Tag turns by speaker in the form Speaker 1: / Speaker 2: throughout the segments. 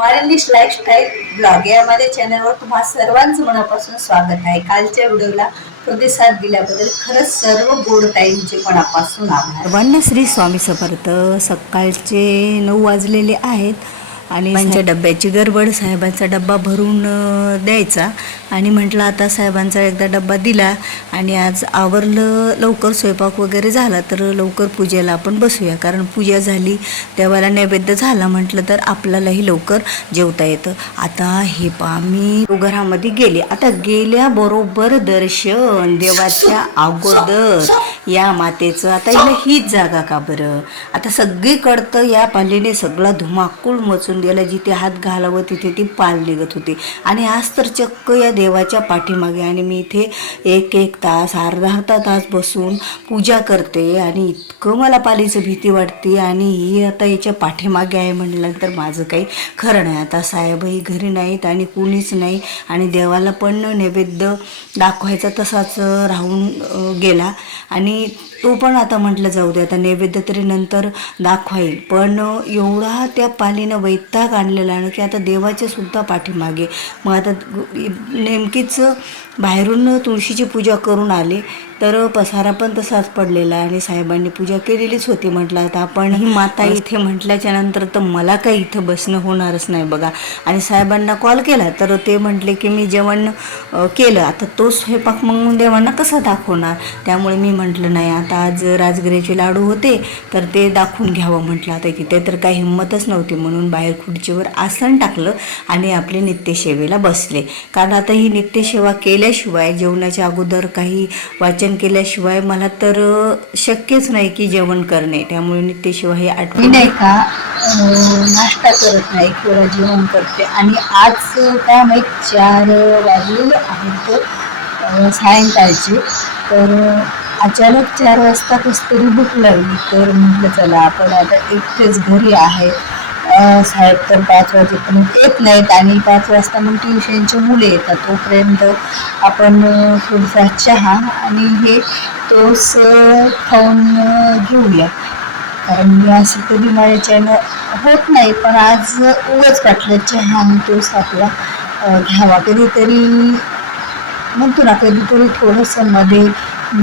Speaker 1: Morning lifestyle blog यामध्ये चॅनलवर तुम्हा सर्वांचं मनापासून स्वागत आहे. कालच्या व्हिडिओला प्रतिसाद दिल्याबद्दल खरंच सर्व गोड टाईमचे मनापासून आभार.
Speaker 2: सर्वांना श्री स्वामी समर्थ. सकाळचे नऊ वाजलेले आहेत आणि त्यांच्या डब्याची गडबड साहेबांचा डब्बा भरून द्यायचा. आणि म्हटलं आता साहेबांचा एकदा डब्बा दिला आणि आज आवरलं लवकर स्वयंपाक वगैरे झाला तर लवकर पूजेला आपण बसूया. कारण पूजा झाली देवाला नैवेद्य झाला म्हटलं तर आपल्यालाही लवकर जेवता येतं. आता हे पा मी घरामध्ये गेले. आता गेल्याबरोबर दर्शन देवाच्या अगोदर या मातेचं. आता हिला हीच जागा का बरं? आता सगळीकडतं या पालीने सगळा धुमाकूळ मचून गेला जिथे हात घालावं तिथे ती पाल निघत होती. आणि आज तर चक्क या देवाच्या पाठीमागे आणि मी इथे एक एक तास अर्धा अर्धा तास बसून पूजा करते आणि इतकं मला पालीचं भीती वाटते आणि ही आता याच्या पाठीमागे आहे म्हटल्यानंतर माझं काही खरं नाही. आता साहेबही घरी नाहीत आणि कुणीच नाही आणि देवाला पण नैवेद्य दाखवायचा तसाच राहून गेला आणि तो पण आता म्हटलं जाऊ दे आता नैवेद्य तरी नंतर दाखवाईल. पण एवढा त्या पालीनं वैताग आणलेला ना की आता देवाच्या सुद्धा पाठीमागे. मग आता नेमकीच बाहेरून तुळशीची पूजा करून आले तर पसारा पण तसाच पडलेला आणि साहेबांनी पूजा केलेलीच होती म्हटलं. आता आपण ही माता इथे म्हटल्याच्या नंतर तर मला काही इथं बसणं होणारच नाही बघा. आणि साहेबांना कॉल केला तर ते म्हटले की मी जेवण केलं. आता तो स्वयंपाक मग देवांना कसा दाखवणार? त्यामुळे मी म्हटलं नाही आता आज राजगिऱ्याचे लाडू होते तर ते दाखवून घ्यावं म्हटलं. आता तिथे तर काही हिंमतच नव्हती म्हणून बाहेर खुर्चीवर आसन टाकलं आणि आपले नित्यसेवेला बसले. कारण आता ही नित्यसेवा केल्याशिवाय जेवणाच्या अगोदर काही वाचन केल्याशिवाय मला तर शक्यच नाही की जेवण करणे. त्यामुळे नित्यशिवाय ही
Speaker 1: मी नाही का नाश्ता करत नाही किंवा जेवण करते. आणि आज काय माहीत चार वाजलेले आहेत सायंकाळचे. तर अचानक चार वाजता कस तरी भूक लागली. तर म्हटलं चला आपण आता एकटेच घरी आहे साहेब तर पाच वाजेपर्यंत येत नाहीत आणि पाच वाजता मग ट्युशनचे मुले येतात. तोपर्यंत आपण थोडासा चहा आणि हे टोस खाऊन घेऊया. कारण मी असं कधी माझ्याच्यानं होत नाही पण आज उगाच वाटलं चहा आणि टोस्ट आपला घ्यावा. कधीतरी म्हणतो ना कधीतरी थोडंसं मध्ये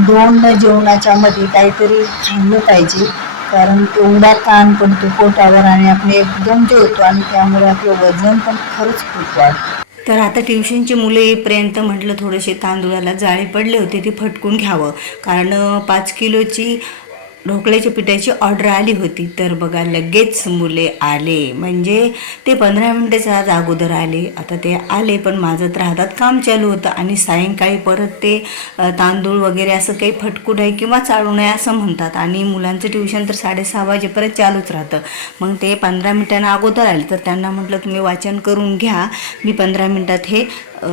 Speaker 1: दोन जेवणाच्या मध्ये काहीतरी खाल्लं पाहिजे. कारण तेवढा ताण पडतो पोटावर आणि आपण एकदम जेवतो आणि त्यामुळे आपलं वजन पण खरंच खूप वाढतं.
Speaker 2: तर आता ट्युशनची मुलं येईपर्यंत म्हटलं थोडेसे तांदूळाला जाळे पडले होते ते फटकून घ्यावं. कारण पाच किलोची ढोकळ्याच्या पिठाची ऑर्डर आली होती तर बघा लगेच मुले आले. म्हणजे ते पंधरा मिनटाच्या आज अगोदर आले. आता ते आले पण माझं तर हातात काम चालू होतं आणि सायंकाळी परत ते तांदूळ वगैरे असं काही फटकू नये किंवा चालू नये असं म्हणतात. आणि मुलांचं ट्युशन तर साडेसहा वाजेपर्यंत चालूच राहतं. मग ते पंधरा मिनटांना अगोदर आले तर त्यांना म्हटलं तुम्ही वाचन करून घ्या. मी पंधरा मिनटात हे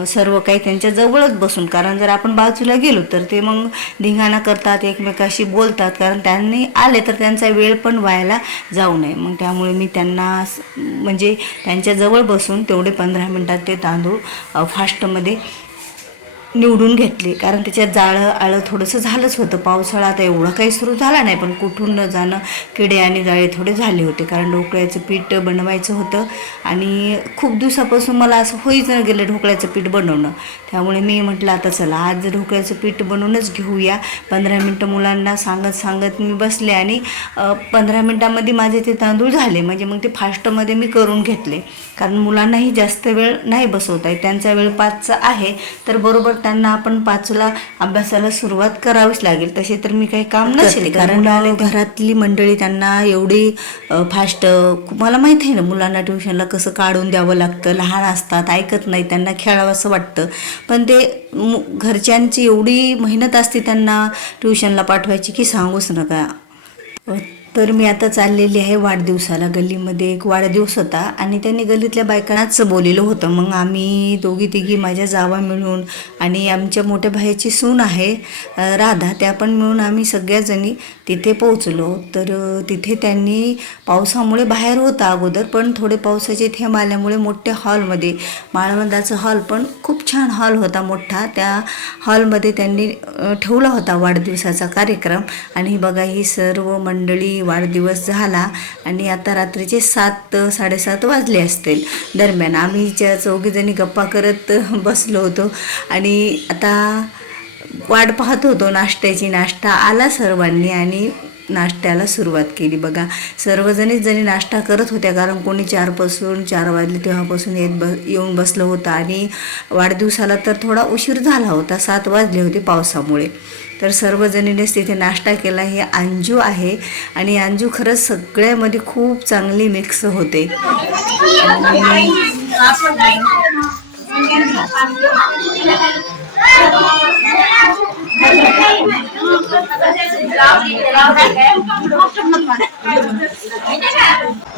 Speaker 2: सर्व काही त्यांच्या जवळच बसून कारण जर आपण बाजूला गेलो तर ते मग धिंगाणा करतात एकमेकाशी बोलतात कारण त्यांनी आले तर त्यांचा वेळ पण व्हायला जाऊ नये. मग त्यामुळे मी त्यांना म्हणजे त्यांच्या जवळ बसून तेवढे पंधरा मिनटात ते तांदूळ फास्टमध्ये निवडून घेतले. कारण त्याच्यात जाळं आळं थोडंसं झालंच होतं. पावसाळा आता एवढा काही सुरू झाला नाही पण कुठून न जाणं किडे आणि जाळे थोडे झाले होते. कारण ढोकळ्याचं पीठ बनवायचं होतं आणि खूप दिवसापासून मला असं होईच न गेलं ढोकळ्याचं पीठ बनवणं. त्यामुळे मी म्हटलं आता चला आज ढोकळ्याचं पीठ बनवूनच घेऊया. पंधरा मिनटं मुलांना सांगत सांगत मी बसले आणि पंधरा मिनटामध्ये माझे ते तांदूळ झाले. म्हणजे मग ते फास्टमध्ये मी करून घेतले. कारण मुलांनाही जास्त वेळ नाही बसवता आहे त्यांचा वेळ पाचचा आहे. तर बरोबर त्यांना आपण पाचला अभ्यासाला सुरुवात करावीच लागेल. तसे तर मी काही काम नसेल कारण घरातली मंडळी त्यांना एवढी फास्ट मला माहिती आहे ना मुलांना ट्युशनला कसं काढून द्यावं लागतं लहान असतात ऐकत नाही त्यांना खेळावं असं वाटतं. पण ते घरच्यांची एवढी मेहनत असते त्यांना ट्युशनला पाठवायची की सांगूच नका. तर मी आता चाललेली आहे वाढदिवसाला. गल्लीमध्ये एक वाढदिवस होता आणि त्यांनी गल्लीतल्या बायकांनाच बोललेलं होतं. मग आम्ही दोघी तिघी माझ्या जावा मिळून आणि आमच्या मोठ्या भाईची सून आहे राधा त्या पण मिळून आम्ही सगळ्याजणी तिथे पोहोचलो. तर तिथे त्यांनी पावसामुळे बाहेर होता अगोदर पण थोडे पावसाचे थेंब आल्यामुळे मोठ्या हॉलमध्ये माळवंदाचा हॉल पण खूप छान हॉल होता मोठा. त्या हॉलमध्ये त्यांनी ठेवला होता वाढदिवसाचा कार्यक्रम. आणि बघा ही सर्व मंडळी वाढदिवस झाला आणि आता रात्रीचे सात साडेसात वाजले असतील. दरम्यान आम्ही ज्या चौघीजणी गप्पा करत बसलो होतो आणि आता वाट पाहत होतो नाश्त्याची. नाश्ता आला सर्वांनी आणि नाश्त्याला सुरुवात केली. बघा सर्वजणीच जणी नाश्ता करत होत्या कारण कोणी चारपासून चार वाजले तेव्हापासून येत बस येऊन बसलं होतं आणि वाढदिवसाला तर थोडा उशीर झाला होता. सात वाजले होते पावसामुळे. तर सर्वजणीनेच तिथे नाश्ता केला. हे अंजू आहे आणि अंजू खरंच सगळ्यामध्ये खूप चांगली मिक्स होते.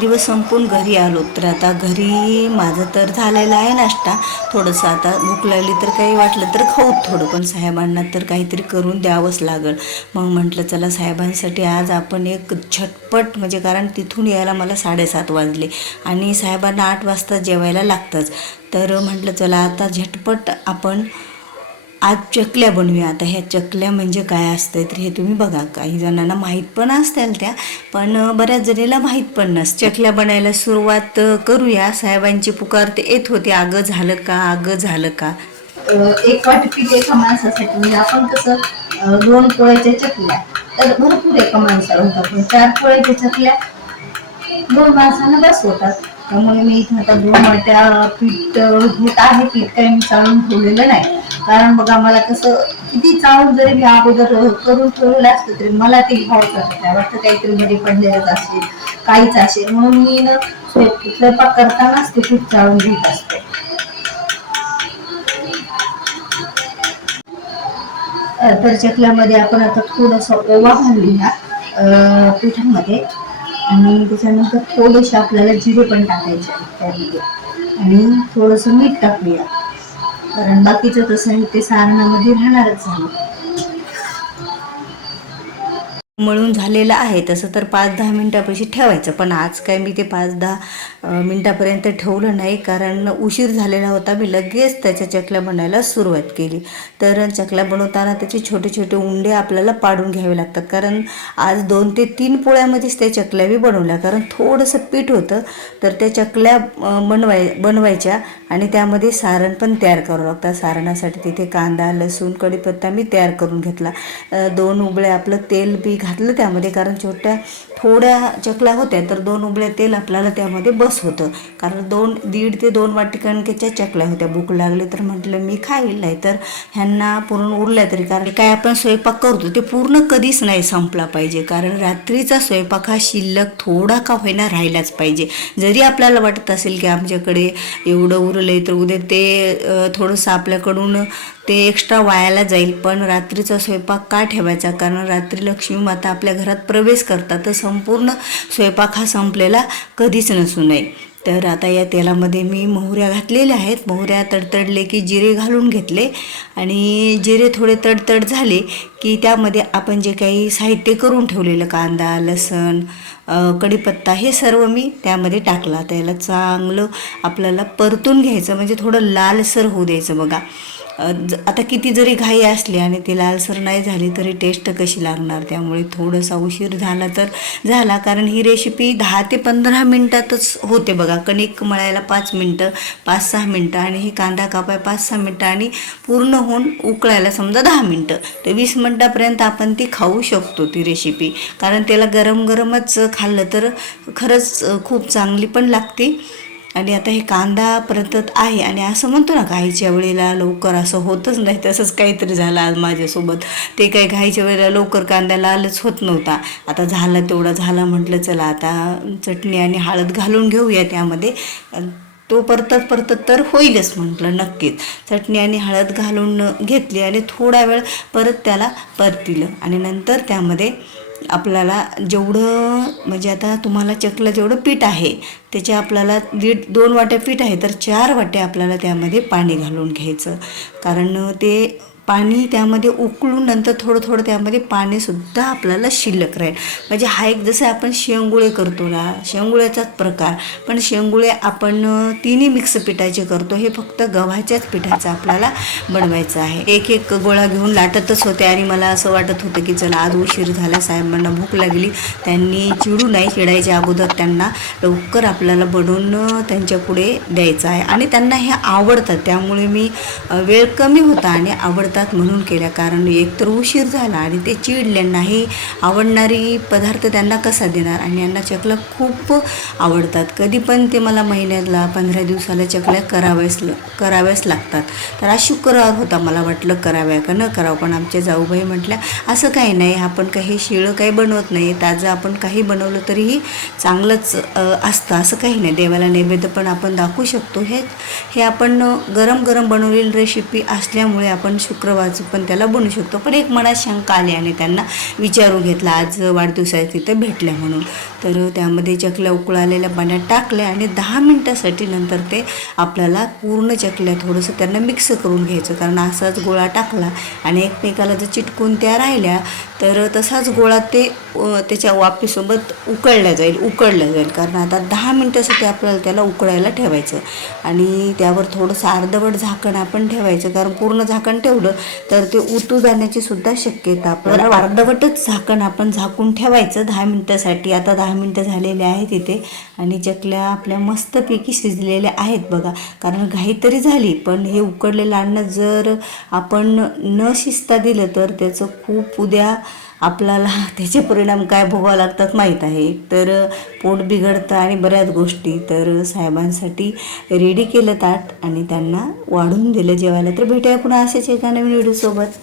Speaker 2: दिवस संपून घरी आलो तर आता घरी माझं तर झालेला आहे नाश्ता. थोडंसं आता भूक लागली तर काही वाटलं तर खाऊ थोडं पण साहेबांना तर काहीतरी करून द्यावंच लागल. मग म्हटलं चला साहेबांसाठी आज आपण एक झटपट म्हणजे कारण तिथून यायला मला साडेसात वाजले आणि साहेबांना आठ वाजता जेवायला लागतंच. तर म्हटलं चला आता झटपट आपण आज चकल्या बनवूया. आता ह्या चकल्या म्हणजे काय असतं तर हे तुम्ही बघा. काही जणांना माहीत पण असतील त्या पण बऱ्याच जणीला माहीत पण नस. चकल्या बनायला सुरुवात करूया. साहेबांची पुकार ते येत होते. अगं झालं का? अगं झालं का?
Speaker 1: एक वाटी पीठ एका माणसासाठी. म्हणजे आपण कसं दोन पोळ्याच्या चकल्या. तर भरपूर एका माणसाला होतात. पण चार पोळ्याच्या चकल्या दोन माणसांना बस होतात त्यामुळे मी इथं आता दोन वाट्या पीठ अं, घेत आहे. पीठ काही मी चालून ठेवलेलं नाही. कारण बघा मला कसं किती चाळून जरी मी अगोदर करून ठेवलेलं असतं तरी मला ते घ्यावंच काय वाटतं? काहीतरी मध्ये पडलेलंच असेल काहीच असेल. म्हणून मी ना स्वयंपाक करतानाच ते खूप चाळून घेत असते. तर चकल्यामध्ये आपण आता थोडंसं ओवा घालूया पिठामध्ये. आणि त्याच्यानंतर थोडेसे आपल्याला जिरे पण टाकायचे त्यामध्ये. आणि थोडंसं मीठ टाकूया. कारण बाकीचं तसं साहित्य ते सारणामध्ये राहणारच नाही
Speaker 2: मळून झालेलं आहे. तसं तर पाच दहा मिनटापाशी ठेवायचं. पण आज काय मी ते पाच दहा मिनटापर्यंत ठेवलं नाही. कारण उशीर झालेला होता. मी लगेच त्याच्या चकल्या बनायला सुरुवात केली. तर चकल्या बनवताना त्याचे छोटे छोटे उंडे आपल्याला पाडून घ्यावे लागतात. कारण आज दोन ते तीन पोळ्यामध्येच त्या चकल्या मी बनवल्या. कारण थोडंसं पीठ होतं. तर त्या चकल्या बनवाय बनवायच्या आणि त्यामध्ये सारण पण तयार करावं लागतं. सारणासाठी तिथे कांदा लसूण कढीपत्ता मी तयार करून घेतला. दोन उबळे आपलं तेल बी घातलं त्यामध्ये कारण छोट्या थोड्या चकल्या होत्या तर दोन उबळे तेल आपल्याला त्यामध्ये बस होतं. कारण दोन दीड ते दोन वाटिकांकेच्या चकल्या होत्या. भूक लागली तर म्हटलं मी खाईल. नाही तर ह्यांना पूर्ण उरल्या तरी कारण काय आपण स्वयंपाक करतो ते पूर्ण कधीच नाही संपला पाहिजे. कारण रात्रीचा स्वयंपाक हा शिल्लक थोडा का होईना राहिलाच पाहिजे. जरी आपल्याला वाटत असेल की आमच्याकडे एवढं उरलंय तर उद्या ते थोडंसं आपल्याकडून ते एक्स्ट्रा वायाला जाईल. पण रात्रीचा स्वयंपाक का ठेवायचा? कारण रात्री लक्ष्मी माता आपल्या घरात प्रवेश करतात. तर संपूर्ण स्वयंपाक हा संपलेला कधीच नसू नये. तर आता या तेलामध्ये मी मोहऱ्या घातलेल्या आहेत. मोहऱ्या तडतडले की जिरे घालून घेतले. आणि जिरे थोडे तडतड झाले की त्यामध्ये आपण जे काही साहित्य करून ठेवलेलं कांदा लसण कढीपत्ता हे सर्व मी त्यामध्ये टाकला. त्याला चांगलं आपल्याला परतून घ्यायचं. म्हणजे थोडं लालसर होऊ द्यायचं बघा. आता किती जरी घाई असली आणि ती लालसर नाही झाली तरी टेस्ट कशी लागणार? त्यामुळे थोडासा उशीर झाला तर झाला. कारण ही रेसिपी दहा ते पंधरा मिनटातच होते बघा. कणिक मळायला पाच मिनटं पाच सहा मिनटं आणि ही कांदा कापाय पाच सहा मिनटं आणि पूर्ण होऊन उकळायला समजा दहा मिनटं. तर वीस मिनटापर्यंत आपण ती खाऊ शकतो ती रेसिपी कारण त्याला गरम गरमच खाल्लं तर खरंच खूप चांगली पण लागते. आणि आता हे कांदा परतत आहे आणि असं म्हणतो ना घाईच्या वेळेला लवकर असं होतच नाही. तसंच काहीतरी झालं आज माझ्यासोबत. ते काही घाईच्या वेळेला लवकर कांदा लालच होत नव्हता. आता झाला तेवढा झाला म्हटलं चला आता चटणी आणि हळद घालून घेऊया त्यामध्ये. तो परतत परतत तर होईलच म्हटलं नक्कीच. चटणी आणि हळद घालून घेतली आणि थोडा वेळ परत त्याला परतिलं. आणि नंतर त्यामध्ये आपल्याला जेवढं म्हणजे आता तुम्हाला चकला जेवढं पीठ आहे त्याचे आपल्याला दीड दोन वाट्या पीठ आहे तर चार वाट्या आपल्याला त्यामध्ये पाणी घालून घ्यायचं. कारण ते पाणी त्यामध्ये उकळून नंतर थोडं थोडं त्यामध्ये पाणीसुद्धा आपल्याला शिल्लक राहील. म्हणजे हा एक जसं आपण शेंगुळे करतो ना शेंगुळ्याचाच प्रकार. पण शेंगुळे आपण तिन्ही मिक्स पिठाचे करतो. हे फक्त गव्हाच्याच पिठाचं आपल्याला बनवायचं आहे. एक एक गोळा घेऊन लाटतच होते आणि मला असं वाटत होतं की चला आज उशीर झाला साहेबांना भूक लागली. त्यांनी चिडू नाही चिडायच्या अगोदर त्यांना लवकर आपल्याला बनवून त्यांच्यापुढे त्यांच्या पुढे द्यायचं आहे. आणि त्यांना हे आवडतं. त्यामुळे मी वेळ कमी होता आणि करतात म्हणून केल्या. कारण एकतर उशीर झाला आणि ते चिडले नाही आवडणारी पदार्थ त्यांना कसा देणार? आणि यांना चकल्या खूप आवडतात. कधी पण ते मला महिन्याला पंधरा दिवसाला चकल्या कराव्यास कराव्याच लागतात. तर आज शुक्रवार होता मला वाटलं कराव्या का न करावं? पण आमच्या जाऊबाई म्हटल्या असं काही नाही. आपण काही शिळं काही बनवत नाही. ताजं आपण काही बनवलं तरीही चांगलंच असतं. असं काही नाही. देवाला नैवेद्य पण आपण दाखवू शकतो. हे हे आपण गरम गरम बनवलेली रेसिपी असल्यामुळे आपण शुक्र शुक्रवारचं पण त्याला बनू शकतो. पण एक मनात शंका आली आणि त्यांना विचारून घेतला आज वाढदिवसाच्या तिथं भेटल्या म्हणून. तर त्यामध्ये चकल्या उकळालेल्या पाण्यात टाकल्या आणि दहा मिनटासाठी नंतर ते आपल्याला पूर्ण चकल्या थोडंसं त्यांना मिक्स करून घ्यायचं. कारण असाच गोळा टाकला आणि एकमेकाला जर चिटकून त्या राहिल्या तर तसाच गोळा ते त्याच्या वाफेसोबत उकळल्या जाईल उकळल्या जाईल. कारण आता दहा मिनटासाठी आपल्याला त्याला उकळायला ठेवायचं. आणि त्यावर थोडंसं अर्धवट झाकण आपण ठेवायचं. कारण पूर्ण झाकण ठेवलं तर ते उतू जाण्याची सुद्धा शक्यता. आपल्याला अर्धवटच झाकण आपण झाकून ठेवायचं दहा मिनटासाठी. आता दहा मिनटं झालेले आहेत इथे. आणि चकल्या आपल्या मस्तपैकी शिजलेल्या आहेत बघा. कारण घाई तरी झाली पण हे उकडलेलं अन्न जर आपण न शिजता दिलं तर त्याचं खूप उद्या आपल्याला त्याचे परिणाम काय भोगावं लागतात माहीत आहे. तर पोट बिघडतं आणि बऱ्याच गोष्टी. तर साहेबांसाठी रेडी केलं ताट आणि त्यांना वाढून दिलं जेवायला. तर भेटूया पुन्हा असेच एका नवीन व्हिडिओसोबत